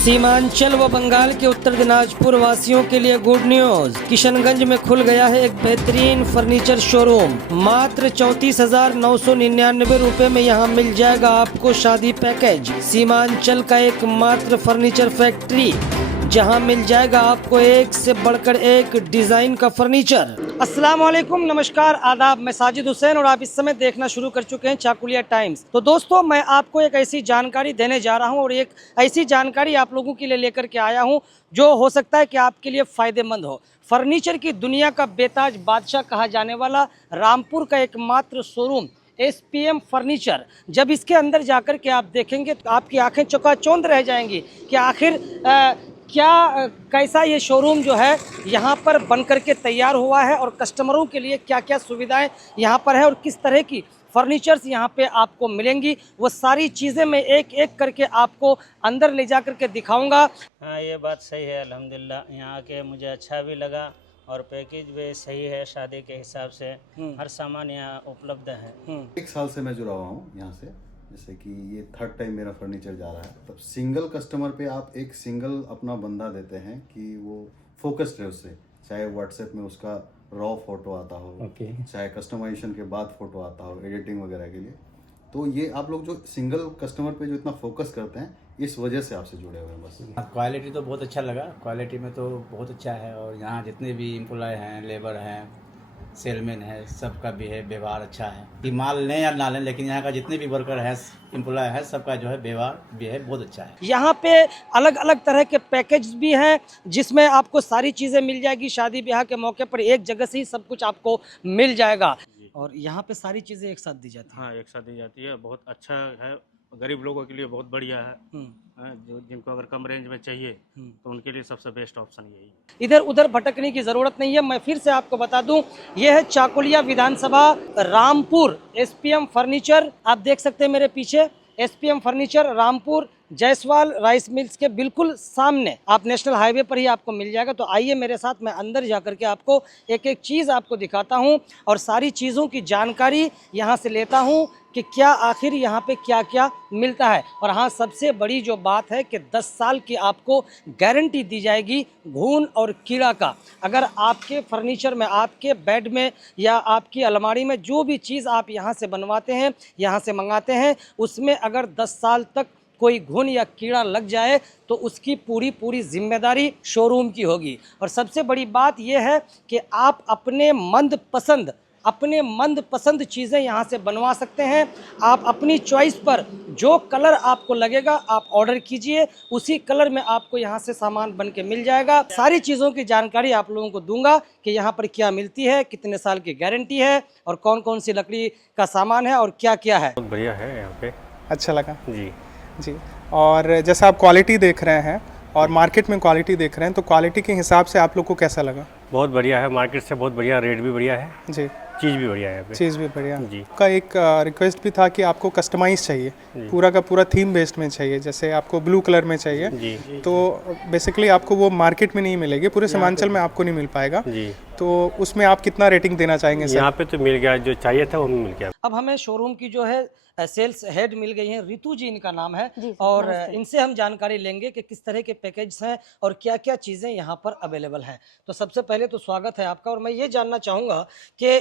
सीमांचल व बंगाल के उत्तर दिनाजपुर वासियों के लिए गुड न्यूज। किशनगंज में खुल गया है एक बेहतरीन फर्नीचर शोरूम। मात्र 34,999 रुपए में यहाँ मिल जाएगा आपको शादी पैकेज। सीमांचल का एकमात्र फर्नीचर फैक्ट्री जहाँ मिल जाएगा आपको एक से बढ़कर एक डिजाइन का फर्नीचर। अस्सलाम वालेकुम, नमस्कार, आदाब। मैं साजिद हुसैन और आप इस समय देखना शुरू कर चुके हैं चाकुलिया टाइम्स। तो दोस्तों, मैं आपको एक ऐसी जानकारी देने जा रहा हूं और एक ऐसी जानकारी आप लोगों के लिए लेकर के आया हूं जो हो सकता है कि आपके लिए फ़ायदेमंद हो। फर्नीचर की दुनिया का बेताज बादशाह कहा जाने वाला रामपुर का एकमात्र शोरूम SPM फर्नीचर, जब इसके अंदर जाकर के आप देखेंगे तो आपकी आंखें चौंकाचौंध रह जाएंगी कि आखिर कैसा ये शोरूम जो है यहाँ पर बन करके तैयार हुआ है और कस्टमरों के लिए क्या क्या सुविधाएं यहाँ पर है और किस तरह की फर्नीचर्स यहाँ पे आपको मिलेंगी, वो सारी चीज़ें मैं एक एक करके आपको अंदर ले जा करके दिखाऊंगा। हाँ, ये बात सही है। अल्हम्दुलिल्लाह यहाँ आके मुझे अच्छा भी लगा और पैकेज भी सही है। शादी के हिसाब से हर सामान यहाँ उपलब्ध है। 1 साल से मैं जुड़ा हुआ हूँ यहाँ से, जैसे कि ये 3rd टाइम मेरा फर्नीचर जा रहा है। तब सिंगल कस्टमर पे आप एक सिंगल अपना बंदा देते हैं कि वो फोकस्ड रहे उससे, चाहे व्हाट्सएप में उसका रॉ फोटो आता हो, चाहे कस्टमाइजेशन के बाद फोटो आता हो एडिटिंग वगैरह के लिए। तो ये आप लोग जो सिंगल कस्टमर पे जो इतना फोकस करते हैं, इस वजह से आपसे जुड़े हुए हैं बस। क्वालिटी तो बहुत अच्छा लगा, क्वालिटी में तो बहुत अच्छा है। और यहाँ जितने भी एम्प्लॉय हैं, लेबर हैं, सेलमैन है, सबका भी है व्यवहार अच्छा है। कि माल लें या ना लें, लेकिन यहाँ का जितने भी वर्कर है, एम्प्लॉय है, सबका जो है व्यवहार भी है बहुत अच्छा है। यहाँ पे अलग अलग तरह के पैकेज भी हैं जिसमें आपको सारी चीज़ें मिल जाएगी। शादी ब्याह के मौके पर एक जगह से ही सब कुछ आपको मिल जाएगा और यहाँ पे सारी चीज़ें एक साथ दी जाती हैं। हाँ, एक साथ दी जाती है। बहुत अच्छा है, गरीब लोगों के लिए बहुत बढ़िया है। जो जिनको अगर कम रेंज में चाहिए तो उनके लिए सबसे बेस्ट ऑप्शन यही है। इधर उधर भटकने की ज़रूरत नहीं है। मैं फिर से आपको बता दूं, यह है चाकुलिया विधानसभा रामपुर SPM फर्नीचर। आप देख सकते हैं मेरे पीछे SPM furniture Rampur Jaiswal rice mills के बिल्कुल सामने। आप नेशनल हाईवे पर ही आपको मिल जाएगा। तो आइए मेरे साथ, मैं अंदर जाकर के आपको एक एक चीज़ आपको दिखाता हूं और सारी चीज़ों की जानकारी यहां से लेता हूं कि क्या आखिर यहाँ पे क्या क्या मिलता है। और हाँ, सबसे बड़ी जो बात है कि 10 साल की आपको गारंटी दी जाएगी घून और कीड़ा का। अगर आपके फर्नीचर में, आपके बेड में या आपकी अलमारी में जो भी चीज़ आप यहाँ से बनवाते हैं, यहाँ से मंगाते हैं, उसमें अगर 10 साल तक कोई घुन या कीड़ा लग जाए तो उसकी पूरी जिम्मेदारी शोरूम की होगी। और सबसे बड़ी बात यह है कि आप अपने मनपसंद चीज़ें यहाँ से बनवा सकते हैं। आप अपनी चॉइस पर जो कलर आपको लगेगा आप ऑर्डर कीजिए, उसी कलर में आपको यहाँ से सामान बन के मिल जाएगा। सारी चीज़ों की जानकारी आप लोगों को दूंगा कि यहाँ पर क्या मिलती है, कितने साल की गारंटी है और कौन कौन सी लकड़ी का सामान है और क्या क्या है। बहुत बढ़िया है यहाँ पे। अच्छा लगा जी। और जैसा आप क्वालिटी देख रहे हैं और मार्केट में क्वालिटी देख रहे हैं, तो क्वालिटी के हिसाब से आप लोग को कैसा लगा? बहुत बढ़िया है, मार्केट से बहुत बढ़िया, रेट भी बढ़िया है जी, चीज़ भी बढ़िया है यहाँ पे। चीज़ भी बढ़िया जी। का एक रिक्वेस्ट भी था कि आपको कस्टमाइज चाहिए, पूरा का पूरा थीम बेस्ड में चाहिए। जैसे आपको ब्लू कलर में चाहिए जी। तो बेसिकली आपको वो मार्केट में नहीं मिलेगी, पूरे सीमांचल में आपको नहीं मिल पाएगा जी। तो उसमें आप कितना रेटिंग देना चाहेंगे सर? यहाँ पे तो मिल गया, जो चाहिए था वो मिल गया। अब हमें शोरूम की जो है सेल्स हेड मिल गई हैं, रितु जी इनका नाम है, जी, और इनसे हम जानकारी लेंगे कि किस तरह के पैकेज हैं और क्या क्या चीज़ें यहाँ पर अवेलेबल हैं। तो सबसे पहले तो स्वागत है आपका और मैं ये जानना चाहूँगा कि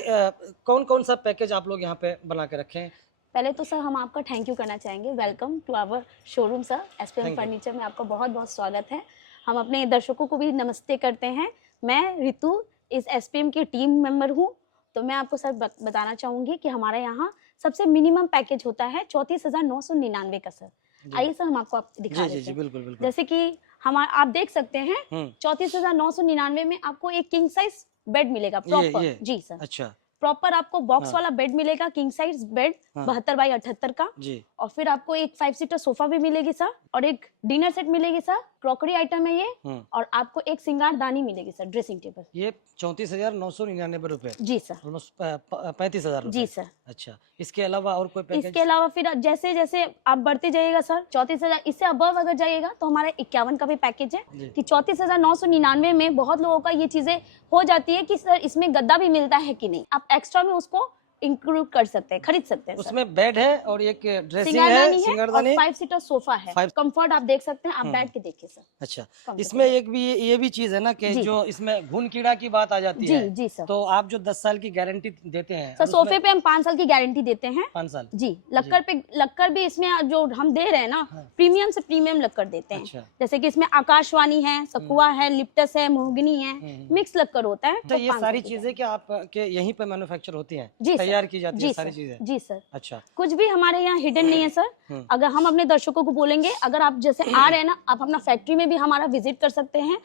कौन कौन सा पैकेज आप लोग यहाँ पे बना के रखे हैं। पहले तो सर हम आपका थैंक यू करना चाहेंगे। Welcome to our showroom sir. SPM furniture में आपका बहुत बहुत स्वागत है। हम अपने दर्शकों को भी नमस्ते करते हैं। मैं रितु इस SPM की टीम मेंबर हूँ। तो मैं आपको सर बताना चाहूँगी कि हमारे यहाँ सबसे मिनिमम पैकेज होता है 34,999 का सर। आइए सर हम आपको दिखा देते हैं। बिल्कुल। जैसे कि आप देख सकते हैं 34,999 में आपको एक किंग साइज बेड मिलेगा प्रॉपर। जी सर। अच्छा, प्रॉपर आपको बॉक्स वाला बेड मिलेगा, किंग साइज बेड 72 बाई 78 का जी। और फिर आपको एक 5 सीटर सोफा भी मिलेगी सर और एक डिनर सेट मिलेगी सर। क्रॉकरी आइटम है ये। और आपको एक सिंगारदानी मिलेगी सर, ड्रेसिंग टेबल। ये 34,999 रुपए। जी सर। 35,000 रुपए। जी सर। अच्छा, इसके अलावा और कोई पैकेज? इसके अलावा फिर जैसे जैसे आप बढ़ते जाइएगा सर, 34,000 इससे अबव अगर जाइएगा तो हमारा 51 का भी पैकेज है कि 34,999 में बहुत लोगों का ये चीजें हो जाती है कि सर इसमें गद्दा भी मिलता है कि नहीं। आप एक्स्ट्रा में उसको इंक्लूड कर सकते हैं, खरीद सकते हैं सर। उसमें बेड है और एक ड्रेसिंग सिंगारदानी है, है और सिंगारदानी। 5 सीटर सोफा है। कंफर्ट आप देख सकते हैं, आप बैठ के देखिए सर। अच्छा, Comfortable। इसमें एक भी ये भी चीज है ना कि जी। जो इसमें घुन कीड़ा की बात आ जाती जी है, जी सर। तो आप जो 10 साल की गारंटी देते हैं सर सोफे पे हम 5 साल की गारंटी देते हैं। 5 साल। जी, लक्कर भी इसमें जो हम दे रहे हैं ना, प्रीमियम से प्रीमियम लक्कर देते हैं। अच्छा। जैसे कि इसमें आकाशवाणी है, सकुआ है, लिप्टस है, मोहगनी है, मिक्स लक्कर होता है। तो ये 5 सारी साल की चीजें क्या आपके यहीं पे मैन्युफैक्चर होती हैं, जी सर। तैयार की जाती है जी सारी सर। चीजें? जी सर। अच्छा। कुछ भी हमारे यहाँ हिडन नहीं है सर। अगर हम अपने दर्शकों को बोलेंगे, अगर आप जैसे आ रहे हैं ना, आप अपना फैक्ट्री में भी हमारा विजिट कर सकते हैं।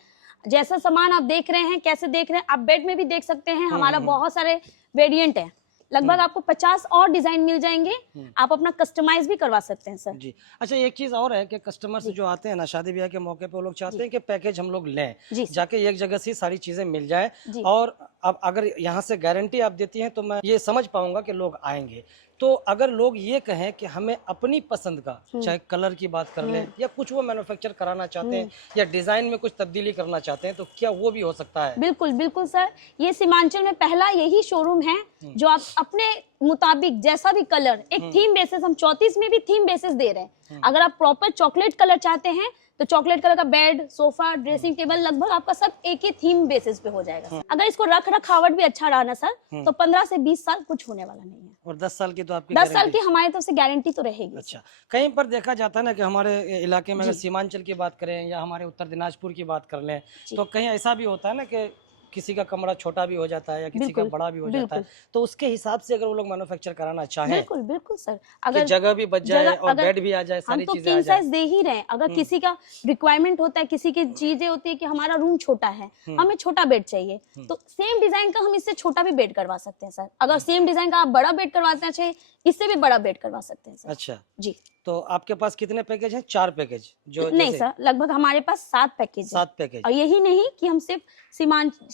जैसा सामान आप देख रहे हैं, कैसे देख रहे हैं, आप बेड में भी देख सकते हैं। हमारा बहुत सारे वेरिएंट है, लगभग आपको 50 और डिजाइन मिल जाएंगे। आप अपना कस्टमाइज भी करवा सकते हैं सर। जी। अच्छा, एक चीज और है कि कस्टमर्स जो आते हैं ना शादी ब्याह के मौके पे, वो लोग चाहते हैं कि पैकेज हम लोग लें, जी सर। जाके एक जगह से सारी चीजें मिल जाए। जी। और अब अगर यहाँ से गारंटी आप देती हैं तो मैं ये समझ पाऊंगा कि लोग आएंगे। तो अगर लोग ये कहें कि हमें अपनी पसंद का, चाहे कलर की बात कर लें या कुछ वो मैन्युफैक्चर कराना चाहते हैं या डिजाइन में कुछ तब्दीली करना चाहते हैं, तो क्या वो भी हो सकता है? बिल्कुल बिल्कुल सर, ये सीमांचल में पहला यही शोरूम है जो आप अपने मुताबिक जैसा भी कलर, एक थीम बेसिस, हम 34 में भी थीम बेसिस दे रहे हैं। अगर आप प्रॉपर चॉकलेट कलर चाहते हैं तो चॉकलेट कलर का बेड, सोफा, ड्रेसिंग टेबल लगभग आपका सब एक ही थीम बेसिस पे हो जाएगा सर। अगर इसको रख रखावट भी अच्छा रहा ना सर, तो 15 से 20 साल कुछ होने वाला नहीं है। और 10 साल की तो आपकी 10 साल गारंटी? की हमारी तरफ से गारंटी तो रहेगी। अच्छा, कहीं पर देखा जाता है ना कि हमारे इलाके में अगर सीमांचल की बात करें या हमारे उत्तर दिनाजपुर की बात कर लें, तो कहीं ऐसा भी होता है ना कि किसी का कमरा छोटा भी हो जाता है या किसी का बिल्कुल, बड़ा भी हो जाता है, बिल्कुल। तो उसके हिसाब से अगर वो लोग मैन्युफैक्चर कराना चाहें बिल्कुल बिल्कुल सर। कि अगर जगह भी बच जाए जगह- और अगर बेड भी आ जाए, हम सारी तो चीजें आ किंग जाए। साइज दे ही रहे हैं। अगर किसी का रिक्वायरमेंट होता है, किसी की चीजें होती है कि हमारा रूम छोटा है, हमें छोटा बेड चाहिए, तो सेम डिजाइन का हम इससे छोटा भी बेड करवा सकते हैं सर। अगर सेम डिजाइन का आप बड़ा बेड करवाना चाहिए, इससे भी बड़ा बेड करवा सकते हैं सर। अच्छा, जी। तो आपके पास कितने पैकेज हैं? 4 पैकेज जो नहीं जैसे सर, लगभग हमारे पास 7 पैकेज है। 7 पैकेज। और यही नहीं कि हम सिर्फ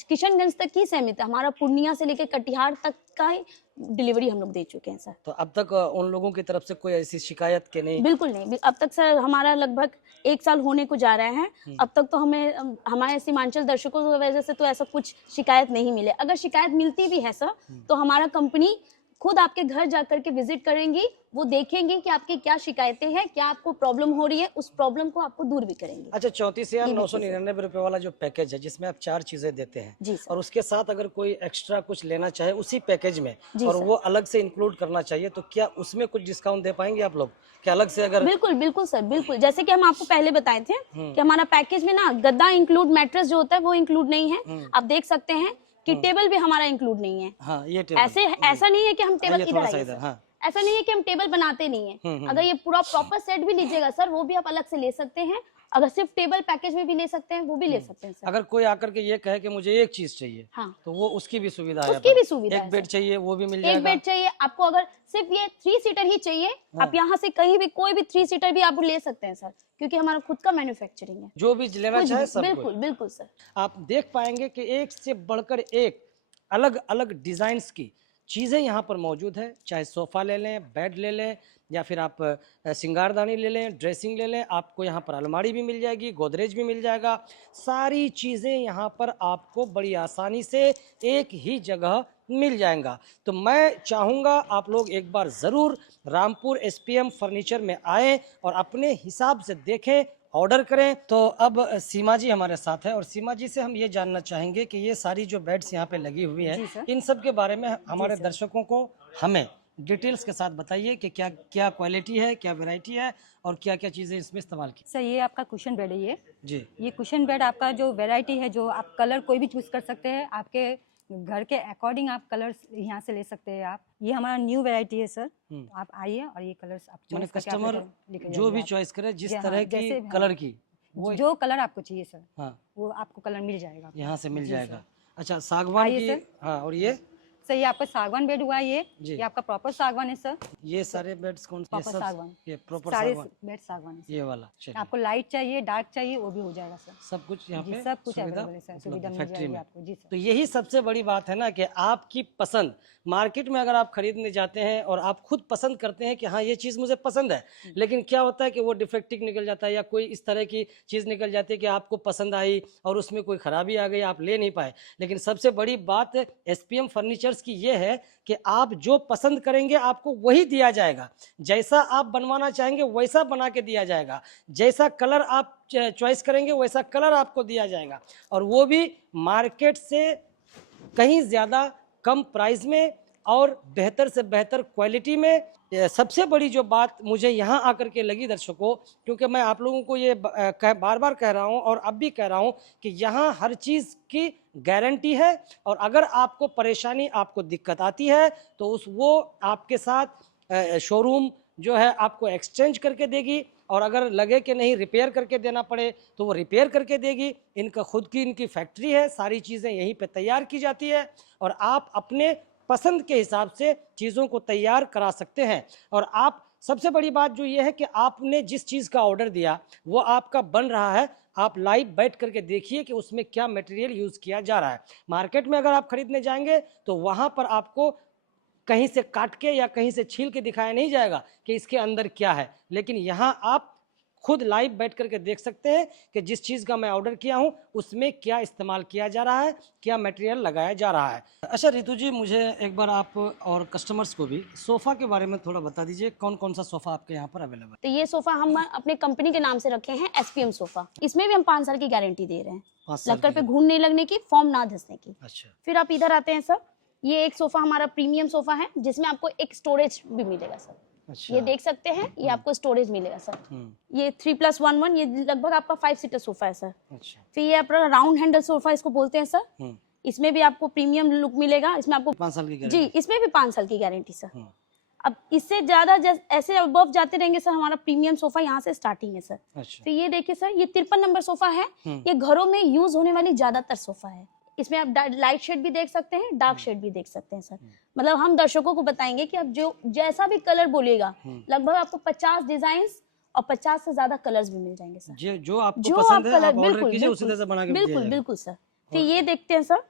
किशनगंज तक ही सीमित है, हमारा पूर्णिया से लेकर कटिहार तक का ही डिलीवरी हम लोग दे चुके हैं सर। तो अब तक उन लोगों की तरफ से कोई ऐसी शिकायत के नहीं? बिल्कुल नहीं, अब तक सर हमारा लगभग 1 साल होने को जा रहा है। अब तक तो हमें हमारे सीमांचल दर्शकों की वजह से तो ऐसा कुछ शिकायत नहीं मिले। अगर शिकायत मिलती भी है सर, तो हमारा कंपनी खुद आपके घर जाकर के विजिट करेंगी, वो देखेंगे कि आपकी क्या शिकायतें हैं, क्या आपको प्रॉब्लम हो रही है, उस प्रॉब्लम को आपको दूर भी करेंगे। अच्छा, 34,999 रुपए वाला जो पैकेज है जिसमें आप 4 चीजें देते हैं, जी सर। और उसके साथ अगर कोई एक्स्ट्रा कुछ लेना चाहे उसी पैकेज में जी और सर। वो अलग से इंक्लूड करना चाहिए, तो क्या उसमें कुछ डिस्काउंट दे पाएंगे आप लोग? क्या अलग से अगर बिल्कुल बिल्कुल सर, बिल्कुल। जैसे कि हम आपको पहले बताए थे कि हमारा पैकेज में ना गद्दा इंक्लूड, मैट्रेस जो होता है वो इंक्लूड नहीं है। आप देख सकते हैं कि टेबल भी हमारा इंक्लूड नहीं है। हाँ, ये टेबल ऐसा नहीं है कि हम टेबल ये इधर थोड़ा सा आइए इधर, सर। हाँ। ऐसा नहीं है कि हम टेबल बनाते नहीं है। अगर ये पूरा प्रॉपर सेट भी लीजिएगा सर, वो भी आप अलग से ले सकते हैं। अगर सिर्फ टेबल पैकेज में भी ले सकते हैं, वो भी ले सकते हैं सर। अगर कोई आकर के ये कहे कि मुझे एक चीज चाहिए, हाँ, तो वो उसकी भी सुविधा है? उसकी भी सुविधा एक है बेड सर। चाहिए वो भी मिल एक जाएगा? बेड चाहिए आपको, अगर सिर्फ ये 3 सीटर ही चाहिए, आप यहाँ से कहीं भी कोई भी 3 सीटर भी आप ले सकते हैं सर, क्योंकि हमारा खुद का मैन्युफैक्चरिंग है। जो भी लेना कुछ चाहे भी, सब बिल्कुल कुछ। बिल्कुल सर। आप देख पाएंगे कि एक से बढ़कर एक अलग अलग डिजाइन्स की चीज़ें यहाँ पर मौजूद है। चाहे सोफ़ा ले लें, बेड ले लें, या फिर आप सिंगारदानी ले लें, ड्रेसिंग ले लें, आपको यहाँ पर अलमारी भी मिल जाएगी, गोदरेज भी मिल जाएगा। सारी चीज़ें यहाँ पर आपको बड़ी आसानी से एक ही जगह मिल जाएगा। तो मैं चाहूँगा आप लोग एक बार ज़रूर रामपुर SPM फर्नीचर में आएँ और अपने हिसाब से देखें, ऑर्डर करें। तो अब सीमा जी हमारे साथ है और सीमा जी से हम ये जानना चाहेंगे कि ये सारी जो बेड्स यहाँ पे लगी हुई जी हैं, सर। इन सब के बारे में हमारे दर्शकों को हमें डिटेल्स के साथ बताइए कि क्या क्या क्वालिटी है, क्या वैरायटी है और क्या क्या चीज़ें इसमें इस्तेमाल की। सर, ये आपका कुशन बेड है। जी, ये कुशन बेड आपका जो वैरायटी है, जो आप कलर कोई भी चूज कर सकते हैं, आपके घर के अकॉर्डिंग आप कलर्स यहाँ से ले सकते हैं आप। ये हमारा न्यू वैरायटी है सर, तो आप आइए और ये कलर्स आप मैंने choose करके अपने कस्टमर घर लेके जो जाइए भी आप। चॉइस करे, जिस जी हाँ, तरह की जैसे भी, हाँ। कलर की, वो जो कलर आपको चाहिए सर, हाँ वो आपको कलर मिल जाएगा आपको। यहाँ से मिल जी जाएगा। सर। अच्छा, सागवान आइए की, सर। हाँ, और ये सर, ये आपका सागवान बेड हुआ है। जी। ये आपका प्रॉपर सागवान है सर, ये सारे बेड्स कौन से? प्रॉपर सागवान। ये प्रॉपर सारे सागवान, बेड सागवान है सर। ये वाला। चलिए, आपको लाइट चाहिए, डार्क चाहिए, वो भी हो जाएगा सर। सब कुछ यहाँ जी, पे सब कुछ सुविधा अवेलेबल है सर, उपलब्ध सुविधा है मिल फैक्ट्री जाएगी में। आपको। जी सर। तो यही सबसे बड़ी बात है ना कि आपकी पसंद मार्केट में अगर आप खरीदने जाते हैं और आप खुद पसंद करते हैं कि हाँ ये चीज़ मुझे पसंद है, लेकिन क्या होता है कि वो डिफेक्टिव निकल जाता है या कोई इस तरह की चीज़ निकल जाती है कि आपको पसंद आई और उसमें कोई ख़राबी आ गई, आप ले नहीं पाए। लेकिन सबसे बड़ी बात SPM फर्नीचर कस्टमर्स की ये है कि आप जो पसंद करेंगे आपको वही दिया जाएगा, जैसा आप बनवाना चाहेंगे वैसा बना के दिया जाएगा, जैसा कलर आप चॉइस करेंगे वैसा कलर आपको दिया जाएगा, और वो भी मार्केट से कहीं ज़्यादा कम प्राइस में और बेहतर से बेहतर क्वालिटी में। सबसे बड़ी जो बात मुझे यहाँ आकर के लगी दर्शकों, क्योंकि मैं आप लोगों को ये बार बार कह रहा हूँ और अब भी कह रहा हूँ कि यहाँ हर चीज़ की गारंटी है, और अगर आपको परेशानी, आपको दिक्कत आती है तो वो आपके साथ शोरूम जो है आपको एक्सचेंज करके देगी, और अगर लगे कि नहीं रिपेयर करके देना पड़े तो वो रिपेयर करके देगी। इनका खुद की इनकी फैक्ट्री है, सारी चीज़ें यहीं पे तैयार की जाती है, और आप अपने पसंद के हिसाब से चीज़ों को तैयार करा सकते हैं। और आप, सबसे बड़ी बात जो ये है कि आपने जिस चीज़ का ऑर्डर दिया वो आपका बन रहा है, आप लाइव बैठ करके देखिए कि उसमें क्या मटेरियल यूज़ किया जा रहा है। मार्केट में अगर आप खरीदने जाएंगे तो वहाँ पर आपको कहीं से काट के या कहीं से छील के दिखाया नहीं जाएगा कि इसके अंदर क्या है, लेकिन यहाँ आप खुद लाइव बैठ करके देख सकते हैं कि जिस चीज़ का मैं ऑर्डर किया हूँ उसमें क्या इस्तेमाल किया जा रहा है, क्या मटेरियल लगाया जा रहा है। अच्छा रितु जी, मुझे एक बार आप और कस्टमर्स को भी सोफ़ा के बारे में थोड़ा बता दीजिए, कौन कौन सा सोफ़ा आपके यहाँ पर अवेलेबल है? तो ये सोफा हम अपने कंपनी के नाम से रखे हैं SPM सोफा। इसमें भी हम 5 साल की गारंटी दे रहे हैं, 5 साल लक्कड़ की पे घून नहीं लगने की, फॉर्म ना धंसने की। अच्छा, फिर आप इधर आते हैं सर, ये एक सोफा हमारा प्रीमियम सोफा है जिसमें आपको एक स्टोरेज भी मिलेगा सर। अच्छा, ये देख सकते हैं, ये आपको स्टोरेज मिलेगा सर। ये 3+1 ये लगभग आपका 5 सीटर सोफा है सर। अच्छा, फिर ये अपना राउंड हैंडल सोफा इसको बोलते हैं सर। इसमें भी आपको प्रीमियम लुक मिलेगा, इसमें आपको 5 साल की जी, गारंटी। इसमें भी 5 साल की गारंटी सर। अब इससे ज्यादा ऐसे अबव जाते रहेंगे सर, हमारा प्रीमियम सोफा यहाँ से स्टार्टिंग है सर। अच्छा, तो ये देखिए सर, ये 53 नंबर सोफा है। ये घरों में यूज होने वाली ज्यादातर सोफा है। इसमें आप लाइट शेड भी देख सकते हैं, डार्क शेड भी देख सकते हैं सर। मतलब हम दर्शकों को बताएंगे कि आप जो जैसा भी कलर बोलिएगा, लगभग आपको 50 डिजाइन और 50 से ज्यादा कलर्स भी मिल जाएंगे सर। जो आपको जो पसंद आप है कलर आप ऑर्डर बिल्कुल कीजिए, उसी तरह से बना के दिया बिल्कुल जाएगा। बिल्कुल सर। फिर ये देखते हैं सर,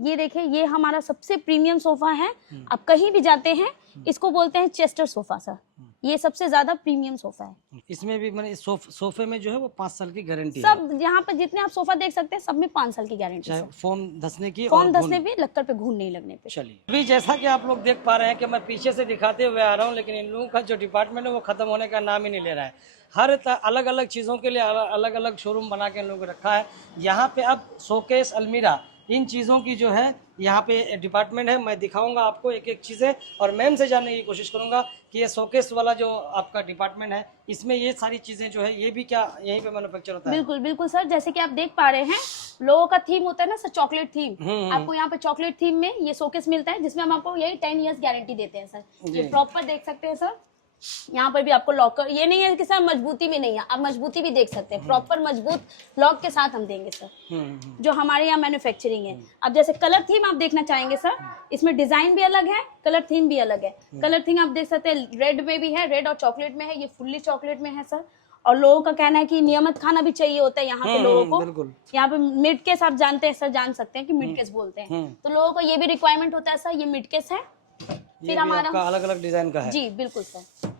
ये देखिए, ये हमारा सबसे प्रीमियम सोफा है। आप कहीं भी जाते हैं, इसको बोलते हैं चेस्टर सोफा सर। ये सबसे ज्यादा प्रीमियम सोफा है। इसमें भी मैंने सोफे में जो है वो 5 साल की गारंटी है। सब यहाँ पर जितने आप सोफा देख सकते हैं सब में 5 साल की गारंटी चाहे है। फोम धसने की फॉर्म और धसने पे, लक्कड़ पे घून नहीं लगने पे। चलिए, अभी जैसा कि आप लोग देख पा रहे हैं कि मैं पीछे से दिखाते हुए आ रहा हूँ, लेकिन इन लोगों का जो डिपार्टमेंट है वो खत्म होने का नाम ही नहीं ले रहा है। हर अलग अलग चीज़ों के लिए अलग अलग शोरूम बना के इन लोगों ने रखा है। यहाँ पे अब शोकेस, अलमीरा, इन चीज़ों की जो है यहाँ पे डिपार्टमेंट है। मैं दिखाऊंगा आपको एक एक चीज़ें, और मैम से जानने की कोशिश करूंगा कि ये शोकेस वाला जो आपका डिपार्टमेंट है, इसमें ये सारी चीज़ें जो है ये भी क्या यहीं पे मैन्युफैक्चर होता है? बिल्कुल बिल्कुल सर, जैसे कि आप देख पा रहे हैं, लोगों का थीम होता है ना सर, चॉकलेट थीम। आपको यहाँ पे चॉकलेट थीम में ये शोकेस मिलता है, जिसमें हम आपको यही 10 इयर्स गारंटी देते हैं सर। ये प्रॉपर देख सकते हैं सर, यहाँ पर भी आपको लॉकर, ये नहीं है कि सर मजबूती में नहीं है, आप मजबूती भी देख सकते हैं। प्रॉपर मजबूत लॉक के साथ हम देंगे सर, जो हमारे यहाँ मैन्युफैक्चरिंग है। अब जैसे कलर थीम आप देखना चाहेंगे सर, इसमें डिजाइन भी अलग है, कलर थीम भी अलग है। कलर थीम आप देख सकते हैं, रेड में भी है, रेड और चॉकलेट में है, ये फुल्ली चॉकलेट में है सर। और लोगों का कहना है कि नियमित खाना भी चाहिए होता है यहाँ पे लोगों को। यहाँ पे मिड केस आप जानते हैं सर, जान सकते हैं कि मिड केस बोलते हैं, तो लोगों को ये भी रिक्वायरमेंट होता है सर, ये मिड केस है। फिर हमारा अलग अलग डिजाइन का है जी, बिल्कुल सर।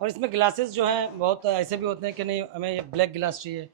और इसमें ग्लासेस जो हैं बहुत ऐसे भी होते हैं कि नहीं हमें ये ब्लैक ग्लास चाहिए,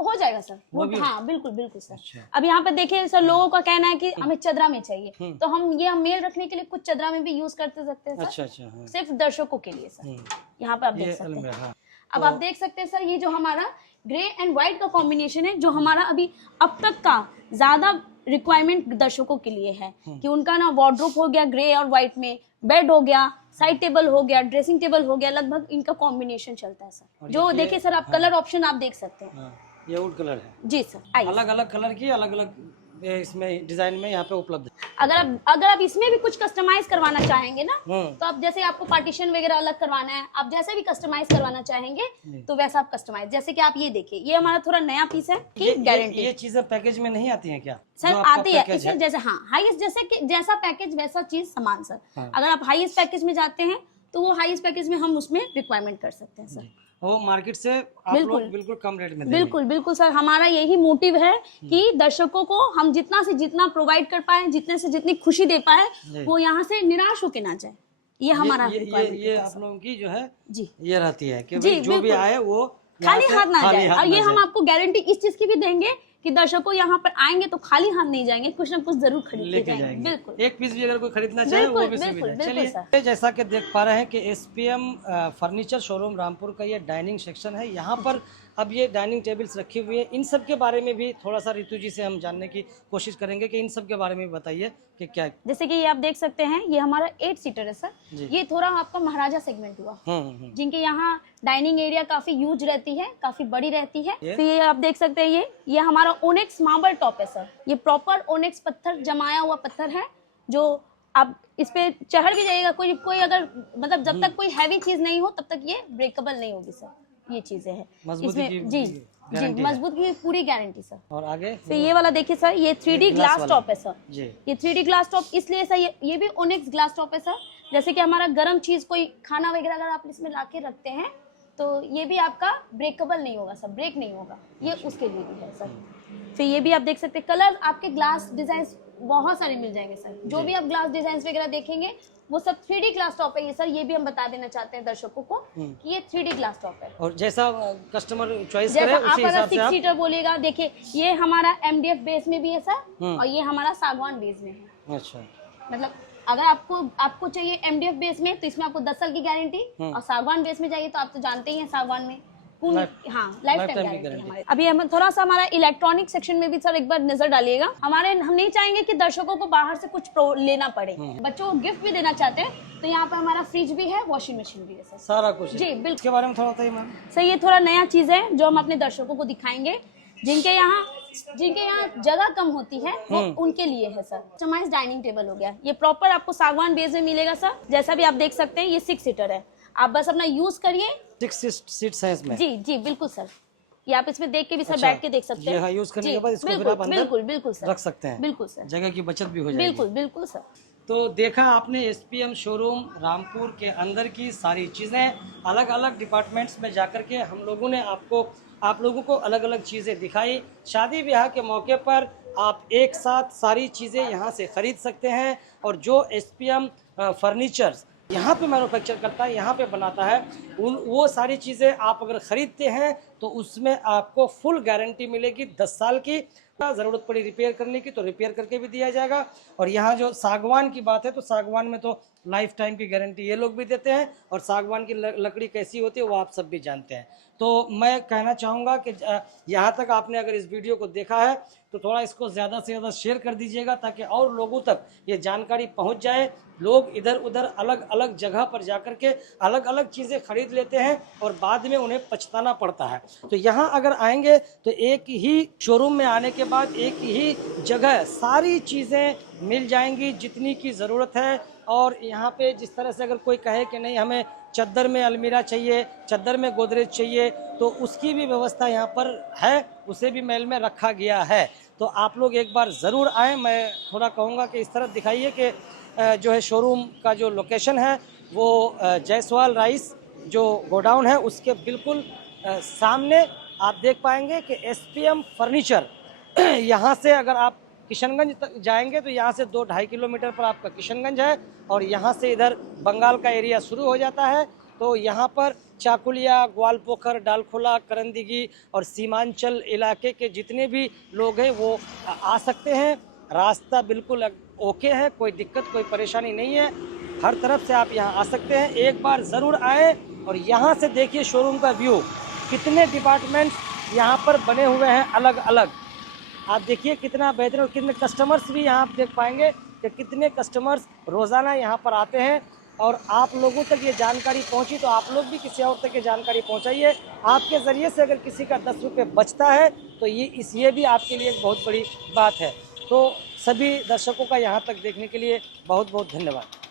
हो जाएगा सर वो भी? हाँ बिल्कुल बिल्कुल सर। अच्छा। अब यहाँ पे देखिए सर, लोगों का कहना है कि हमें चदरा में चाहिए, तो हम मेल रखने के लिए कुछ चदरा में भी यूज करते सकते हैं सर। अच्छा अच्छा, हाँ। सिर्फ दर्शकों के लिए सर। यहाँ पे आप देख ये सकते हैं। अलमीरा, हाँ। अब आप देख सकते हैं सर, ये जो हमारा ग्रे एंड व्हाइट का कॉम्बिनेशन है, जो हमारा अभी अब तक का ज्यादा रिक्वायरमेंट दर्शकों के लिए है कि उनका ना वार्डरोब हो गया ग्रे और व्हाइट में, बेड हो गया, साइड टेबल हो गया, ड्रेसिंग टेबल हो गया, लगभग इनका कॉम्बिनेशन चलता है सर। जो देखिए सर, आप कलर ऑप्शन आप देख सकते हैं। हाँ, ये वुड कलर है। जी सर, आइए। अलग अलग कलर की अलग अलग इसमें डिजाइन में यहाँ पे उपलब्ध है। अगर आप इसमें भी कुछ कस्टमाइज करवाना चाहेंगे ना, तो आप जैसे आपको पार्टीशन वगैरह अलग करवाना है, आप जैसे भी कस्टमाइज करवाना चाहेंगे तो वैसा आप कस्टमाइज, जैसे कि आप ये देखिए, ये हमारा थोड़ा नया पीस है कि गारंटी। ये चीजें पैकेज में नहीं आती हैं क्या सर? आती है इसमें, जैसे हाँ हाईएस्ट, जैसे कि जैसा पैकेज वैसा चीज सामान सर। अगर आप हाईएस्ट पैकेज में जाते हैं तो वो हाईएस्ट पैकेज में हम उसमें रिक्वायरमेंट कर सकते हैं सर। वो मार्केट से आप लोग बिल्कुल कम रेट में देंगे। बिल्कुल बिल्कुल सर, हमारा यही मोटिव है कि दर्शकों को हम जितना से जितना प्रोवाइड कर पाए, जितने से जितनी खुशी दे पाए, वो यहाँ से निराश होके ना जाए। ये हमारा ये आप लोगों की जो है जी ये रहती है कि जी, जो भी आए वो खाली हाथ ना जाए। और ये हम आपको गारंटी इस चीज की भी देंगे कि दर्शकों यहाँ पर आएंगे तो खाली हाथ नहीं जाएंगे, कुछ ना कुछ जरूर खरीद के लेके जाएंगे। जाएंगे। बिल्कुल एक पीस भी अगर कोई खरीदना चाहे वो बिल्कुल, भी बिल्कुल, सुविधा है। बिल्कुल चलिए जैसा कि देख पा रहे हैं कि एसपीएम फर्नीचर शोरूम रामपुर का ये डाइनिंग सेक्शन है। यहाँ पर अब ये डाइनिंग टेबल्स रखी हुई है। इन सब के बारे में भी थोड़ा सा ऋतु जी से हम जानने की कोशिश करेंगे कि इन सब के बारे में बताइए कि क्या। जैसे कि ये आप देख सकते हैं, ये हमारा 8 सीटर है सर। जी। ये थोड़ा आपका महाराजा सेगमेंट हुआ, जिनके यहाँ डाइनिंग एरिया काफी यूज रहती है, काफी बड़ी रहती है। तो ये आप देख सकते हैं, ये हमारा ओनेक्स मार्बल टॉप है सर। ये प्रॉपर ओनेक्स पत्थर, जमाया हुआ पत्थर है, जो आप इस पे चढ़ भी जाइएगा, कोई अगर मतलब जब तक कोई हैवी चीज नहीं हो तब तक ये ब्रेकेबल नहीं होगी सर। ये चीजें हैं इसमें। जी जी, मजबूत की पूरी गारंटी सर। और आगे तो ये वाला देखिए सर, ये 3D ग्लास टॉप है सर। जी। ये 3D ग्लास टॉप इसलिए सर, ये भी ओनेक्स ग्लास टॉप है सर। जैसे कि हमारा गर्म चीज, कोई खाना वगैरह अगर आप इसमें लाके रखते हैं तो ये भी आपका ब्रेकेबल नहीं होगा सर, ब्रेक नहीं होगा, ये उसके लिए भी है सर। फिर ये भी आप देख सकते हैं, कलर आपके ग्लास डिजाइन बहुत सारे मिल जाएंगे सर। जो भी आप ग्लास डिजाइन वगैरह देखेंगे वो सब 3D ग्लास टॉप है ये सर। ये भी हम बता देना चाहते हैं दर्शकों को कि ये 3D ग्लास टॉप है। और जैसा कस्टमर चॉइस जैसा करे आप उसी अगर हिसाब से 6 आप। सीटर बोलिएगा, देखिए ये हमारा MDF बेस में भी है सर, और ये हमारा सागवान बेस में है। अच्छा, मतलब अगर आपको चाहिए MDF बेस में तो इसमें आपको 10 साल की गारंटी, और सागवान बेस में चाहिए तो आप तो जानते ही हैं सागवान में लाइफ टाइम की गारंटी हमारी। अभी हम थोड़ा सा हमारा इलेक्ट्रॉनिक सेक्शन में भी सर एक बार नजर डालिएगा। हम नहीं चाहेंगे कि दर्शकों को बाहर से कुछ लेना पड़े, बच्चों को गिफ्ट भी देना चाहते हैं तो यहाँ पे हमारा फ्रिज भी है, वॉशिंग मशीन भी है सर। सारा कुछ है। जी बिल्कुल। इसके बारे में थोड़ा बताइए मैम। सर ये थोड़ा नया चीज है जो हम अपने दर्शकों को दिखाएंगे, जिनके यहाँ जगह कम होती है वो उनके लिए है सर। कस्टमाइज्ड डाइनिंग टेबल हो गया, ये प्रॉपर आपको सागवान बेस में मिलेगा सर। जैसा भी आप देख सकते हैं, ये 6 सीटर है, आप बस अपना यूज करिए। 6 सीट्स हैं इसमें। जी जी बिल्कुल सर। ये आप इसमें देख के भी सर बैठ के देख सकते हैं। ये यूज करने जी, के बाद इसको फिर बिल्कुल, आप अंदर बिल्कुल बिल्कुल सर रख सकते हैं। बिल्कुल सर, जगह की बचत भी हो जाएगी। बिल्कुल बिल्कुल सर। तो देखा आपने एसपीएम शोरूम रामपुर के अंदर की सारी चीज़ें, अलग अलग डिपार्टमेंट्स में जाकर के हम लोगों ने आप लोगों को अलग अलग चीज़ें दिखाई। शादी ब्याह के मौके पर आप एक साथ सारी चीज़ें यहाँ से ख़रीद सकते हैं। और जो एसपीएम फर्नीचर्स यहाँ पे मैन्युफैक्चर करता है, यहाँ पे बनाता है, वो सारी चीज़ें आप अगर ख़रीदते हैं तो उसमें आपको फुल गारंटी मिलेगी 10 साल की। ज़रूरत पड़ी रिपेयर करने की तो रिपेयर करके भी दिया जाएगा। और यहाँ जो सागवान की बात है तो सागवान में तो लाइफ टाइम की गारंटी ये लोग भी देते हैं, और सागवान की लकड़ी कैसी होती है वो आप सब भी जानते हैं। तो मैं कहना चाहूँगा कि यहाँ तक आपने अगर इस वीडियो को देखा है तो थोड़ा इसको ज़्यादा से ज़्यादा शेयर कर दीजिएगा, ताकि और लोगों तक ये जानकारी पहुँच जाए। लोग इधर उधर अलग अलग जगह पर जाकर के अलग अलग चीज़ें खरीद लेते हैं और बाद में उन्हें पछताना पड़ता है। तो यहाँ अगर आएंगे तो एक ही शोरूम में आने के बाद एक ही जगह सारी चीज़ें मिल जाएंगी जितनी की ज़रूरत है। और यहाँ पे जिस तरह से अगर कोई कहे कि नहीं हमें चद्दर में अलमीरा चाहिए, चद्दर में गोदरेज चाहिए, तो उसकी भी व्यवस्था यहाँ पर है, उसे भी महल में रखा गया है। तो आप लोग एक बार ज़रूर आएँ। मैं थोड़ा कहूँगा कि इस तरह दिखाइए कि जो है शोरूम का जो लोकेशन है वो जायसवाल राइस जो गोडाउन है उसके बिल्कुल सामने आप देख पाएंगे कि एसपीएम फर्नीचर। यहाँ से अगर आप किशनगंज तक जाएंगे तो यहाँ से 2-2.5 किलोमीटर पर आपका किशनगंज है, और यहाँ से इधर बंगाल का एरिया शुरू हो जाता है। तो यहाँ पर चाकुलिया, ग्वालपोखर, डालखोला, करंदीगी और सीमांचल इलाके के जितने भी लोग हैं वो आ सकते हैं। रास्ता बिल्कुल ओके है, कोई दिक्कत कोई परेशानी नहीं है, हर तरफ से आप यहाँ आ सकते हैं। एक बार ज़रूर आए और यहाँ से देखिए शोरूम का व्यू, कितने डिपार्टमेंट्स यहाँ पर बने हुए हैं अलग अलग। आप देखिए कितना बेहतर, और कितने कस्टमर्स भी यहाँ आप देख पाएंगे कि कितने कस्टमर्स रोज़ाना यहाँ पर आते हैं। और आप लोगों तक ये जानकारी पहुँची तो आप लोग भी किसी और तक ये जानकारी पहुँचाइए। आपके ज़रिए से अगर किसी का 10 रुपये बचता है तो ये भी आपके लिए एक बहुत बड़ी बात है। तो सभी दर्शकों का यहाँ तक देखने के लिए बहुत बहुत धन्यवाद।